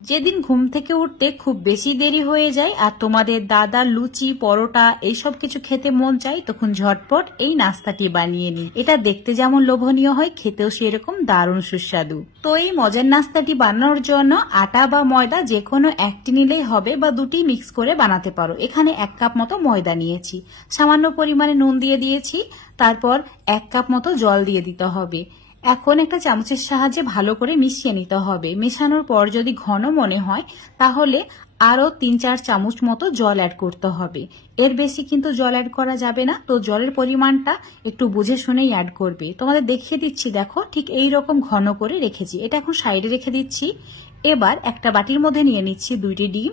যেদিন ঘুম থেকে উঠতে খুব বেশি দেরি হয়ে যায় আর তোমাদের দাদা লুচি পরোটা এইসব কিছু খেতে মন চায়, তখন ঝটপট এই নাস্তাটি বানিয়ে নিই। এটা দেখতে যেমন লোভনীয় হয়, খেতেও সেরকম দারুণ সুস্বাদু। তো এই মজার নাস্তাটি বানানোর জন্য আটা বা ময়দা যে কোনো একটি নিলেই হবে, বা দুটি মিক্স করে বানাতে পারো। এখানে 1 কাপ মতো ময়দা নিয়েছি, সামান্য পরিমাণে নুন দিয়ে দিয়েছি, তারপর 1 কাপ মতো জল দিয়ে দিতে হবে। এখন একটা চামচের সাহায্যে ভালো করে মিশিয়ে নিতে হবে। মেশানোর পর যদি ঘন মনে হয় তাহলে আরো 3-4 চামচ মতো জল অ্যাড করতে হবে। এর বেশি কিন্তু জল অ্যাড করা যাবে না, তো জলের পরিমাণটা একটু বুঝে শুনেই অ্যাড করবে। তোমাদের দেখিয়ে দিচ্ছি, দেখো ঠিক এই রকম ঘন করে রেখেছি। এটা এখন সাইডে রেখে দিচ্ছি। এবার একটা বাটির মধ্যে নিয়ে নিচ্ছি 2টি ডিম,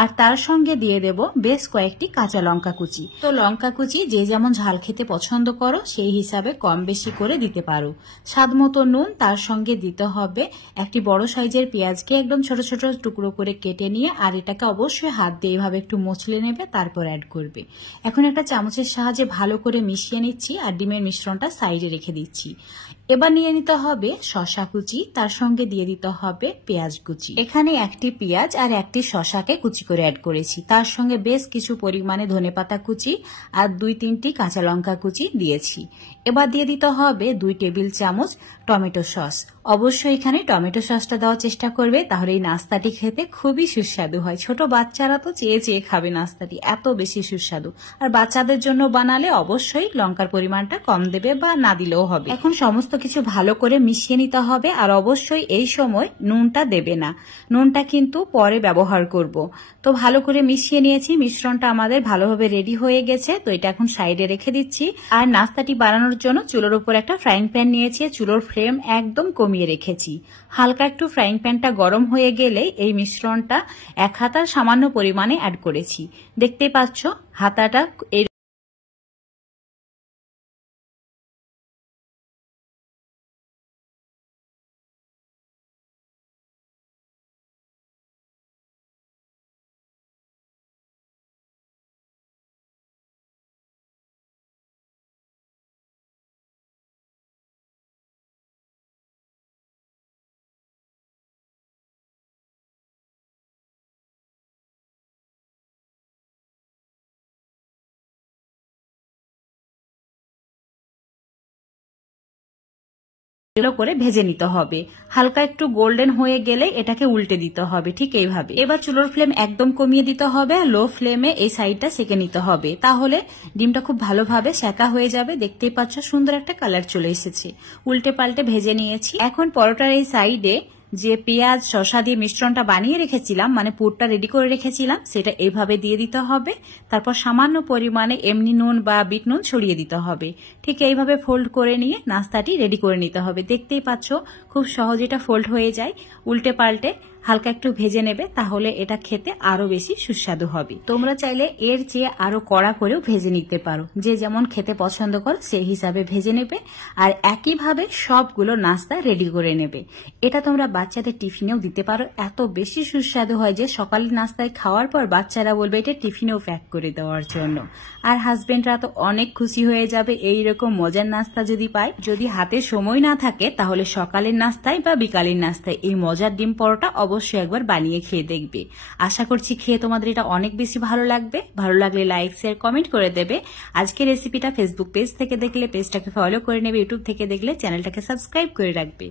আর তার সঙ্গে দিয়ে দেব বেশ কয়েকটি কাঁচা লঙ্কা কুচি। তো লঙ্কা কুচি যে যেমন ঝাল খেতে পছন্দ করো সেই হিসাবে কম বেশি করে দিতে পারো। স্বাদ মতো নুন, তার সঙ্গে দিতে হবে একটি বড় সাইজের পেঁয়াজকে একদম ছোট ছোট টুকরো করে কেটে নিয়ে, আর এটাকে অবশ্যই হাত দিয়ে এইভাবে একটু মচলে নেবে, তারপর অ্যাড করবে। এখন একটা চামচের সাহায্যে ভালো করে মিশিয়ে নিচ্ছি আর ডিমের মিশ্রণটা সাইডে রেখে দিচ্ছি। এবার নিয়ে নিতে হবে শসা কুচি, তার সঙ্গে দিয়ে দিতে হবে পেঁয়াজ কুচি। এখানে একটি পেঁয়াজ আর একটি শসাকে কুচি করে অ্যাড করেছি, তার সঙ্গে বেশ কিছু পরিমাণে ধনেপাতা কুচি আর 2-3টি কাঁচা লঙ্কা কুচি দিয়েছি। এবার দিয়ে দিতে হবে 2 টেবিল চামচ টমেটো সস। অবশ্যই এখানে টমেটো সসটা দেওয়ার চেষ্টা করবে, তাহলে এই নাস্তাটি খেতে খুবই সুস্বাদু হয়। ছোট বাচ্চারা তো চেয়ে চেয়ে খাবে নাস্তাটি, এত বেশি সুস্বাদু। আর বাচ্চাদের জন্য বানালে অবশ্যই লঙ্কার পরিমাণটা কম দেবে বা না দিলেও হবে। এখন সমস্ত কিছু ভালো করে মিশিয়ে নিতে হবে, আর অবশ্যই এই সময় নুনটা দেবে না, নুনটা কিন্তু পরে ব্যবহার করব। তো ভালো করে মিশিয়ে নিয়েছি, মিশ্রণটা আমাদের ভালোভাবে রেডি হয়ে গেছে। তো এটা এখন সাইডে রেখে দিচ্ছি। আর নাস্তাটি বানানোর জন্য চুলোর উপর একটা ফ্রাইং প্যান নিয়েছি, চুলোর ফ্লেম একদম কমিয়ে রেখেছি। হালকা একটু ফ্রাইং প্যানটা গরম হয়ে গেলে এই মিশ্রণটা 1 হাতার সামান্য পরিমাণে অ্যাড করেছি। দেখতেই পাচ্ছ হাতাটা করে ভেজে নিতে হবে। হালকা একটু গোল্ডেন হয়ে গেলে এটাকে উল্টে দিতে হবে, ঠিক এইভাবে। এবার চুলোর ফ্লেম একদম কমিয়ে দিতে হবে, আর লো ফ্লেমে এই সাইডটা সেকে নিতে হবে, তাহলে ডিমটা খুব ভালোভাবে সেকা হয়ে যাবে। দেখতেই পাচ্ছ সুন্দর একটা কালার চলে এসেছে। উল্টে পাল্টে ভেজে নিয়েছি। এখন পরোটার এই সাইডে যে পেঁয়াজ শসা দিয়ে মিশ্রণটা বানিয়ে রেখেছিলাম, মানে পুরটা রেডি করে রেখেছিলাম, সেটা এইভাবে দিয়ে দিতে হবে। তারপর সামান্য পরিমাণে এমনি নুন বা বিট নুন ছড়িয়ে দিতে হবে। ঠিক এইভাবে ফোল্ড করে নিয়ে নাস্তাটি রেডি করে নিতে হবে। দেখতেই পাচ্ছ খুব সহজে এটা ফোল্ড হয়ে যায়। উল্টে পাল্টে হালকা একটু ভেজে নেবে, তাহলে এটা খেতে আরো বেশি সুস্বাদু হবে। তোমরা চাইলে এর চেয়ে আরো কড়া করেও ভেজে নিতে পারো, যে যেমন খেতে পছন্দ করো সেই হিসাবে ভেজে নেবে। আর একইভাবে সবগুলো নাস্তা রেডি করে নেবে। এটা তোমরা বাচ্চাদের টিফিনেও দিতে পারো, এত বেশি সুস্বাদু হয় যে সকালের নাস্তায় খাওয়ার পর বাচ্চারা বলবে এটা টিফিনেও প্যাক করে দেওয়ার জন্য। আর হাজবেন্ডরা তো অনেক খুশি হয়ে যাবে এইরকম মজার নাস্তা যদি পায়। যদি হাতে সময় না থাকে তাহলে সকালের নাস্তায় বা বিকালের নাস্তায় এই মজার ডিম পরোটা অবশ্যই একবার বানিয়ে খেয়ে দেখবে। আশা করছি খেয়ে তোমাদের এটা অনেক বেশি ভালো লাগবে। ভালো লাগলে লাইক শেয়ার কমেন্ট করে দেবে। আজকের রেসিপিটা ফেসবুক পেজ থেকে দেখলে পেজটাকে ফলো করে নেবে, ইউটিউব থেকে দেখলে চ্যানেলটাকে সাবস্ক্রাইব করে রাখবে।